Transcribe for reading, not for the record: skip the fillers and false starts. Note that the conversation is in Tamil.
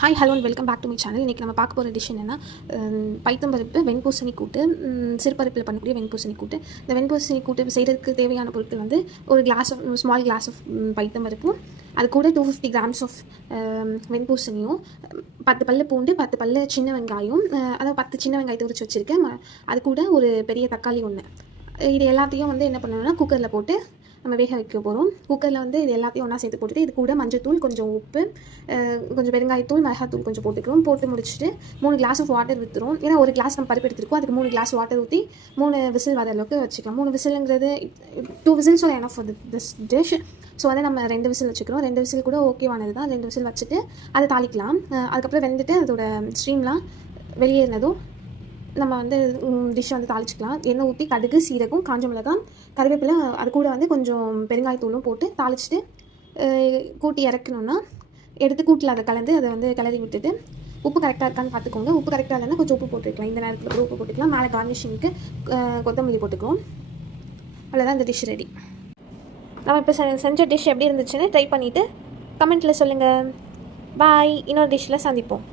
Hi hello and welcome back to my channel. இன்றைக்கி நம்ம பார்க்க போகிற டிஷ் என்னென்னா பைத்தம்பருப்பு வெண்பூசணி கூட்டு, சிறுபருப்பில் பண்ணக்கூடிய வெண்பூசணி கூட்டு. இந்த வெண்பூசணி கூட்டு செய்கிறதுக்கு தேவையான பொருட்கள் வந்து ஒரு ஸ்மால் கிளாஸ் ஆஃப் பைத்தம்பருப்பும், அது கூட 250 கிராம்ஸ் ஆஃப் வெண்பூசணியும், 10 பல்லு பூண்டு, 10 பல்லு சின்ன வெங்காயம், அதாவது 10 சின்ன வெங்காயத்தை உரிச்சு வச்சுருக்கேன். அது கூட ஒரு பெரிய தக்காளி ஒன்று. இது எல்லாத்தையும் வந்து என்ன பண்ணணும்னா குக்கரில் போட்டு நம்ம வேக வைக்க போகிறோம். குக்கரில் வந்து இது எல்லாத்தையும் ஒன்றா சேர்த்து போட்டுட்டு இது கூட மஞ்சத்தூள், கொஞ்சம் உப்பு, கொஞ்சம் பெருங்காயத்தூள், மிளகாத்தூள் கொஞ்சம் போட்டுக்கிறோம். போட்டு முடிச்சுட்டு 3 கிளாஸ் ஆஃப் வாட்டர் ஊற்றுறோம். ஏன்னா ஒரு கிளாஸ் நம்ம பருப்பு எடுத்துருக்கோம், அதுக்கு 3 கிளாஸ் வாட்டர் ஊற்றி 3 விசில் வர அளவுக்கு வச்சுக்கலாம். 3 விசிலுங்கிறது 2 whistles enough for this dish. So வந்து நம்ம 2 விசில் வச்சுக்கிறோம். 2 விசில் கூட ஓகேவானது தான். 2 விசில் வச்சுட்டு அதை தாளிக்கலாம். அதுக்கப்புறம் வெந்துட்டு அதோட ஸ்ட்ரீம்லாம் வெளியேறினதும் நம்ம வந்து டிஷ்ஷை வந்து தாளிச்சிக்கலாம். எண்ணெய் ஊற்றி கடுகு, சீரகம், காஞ்ச மிளகாய், கருவேப்பிலை, அது கூட வந்து கொஞ்சம் பெருங்காயத்தூளும் போட்டு தாளிச்சிட்டு கூட்டி இறக்கணுன்னா எடுத்து கூட்டில் அதை கலந்து அதை வந்து கிளறி விட்டுட்டு உப்பு கரெக்டாக இருக்கான்னு பார்த்துக்கோங்க. உப்பு கரெக்டாக இல்லைன்னா கொஞ்சம் உப்பு போட்டுக்கலாம். இந்த நேரத்தில் கூட உப்பு போட்டுக்கலாம். மேலே கார்னிஷிங்க்கு கொத்தமல்லி போட்டுக்குவோம். அவ்வளோதான், இந்த டிஷ் ரெடி. நம்ம இப்போ செஞ்ச டிஷ் எப்படி இருந்துச்சுன்னு ட்ரை பண்ணிவிட்டு கமெண்ட்டில் சொல்லுங்கள். பாய். இன்னொரு டிஷ்ஷில் சந்திப்போம்.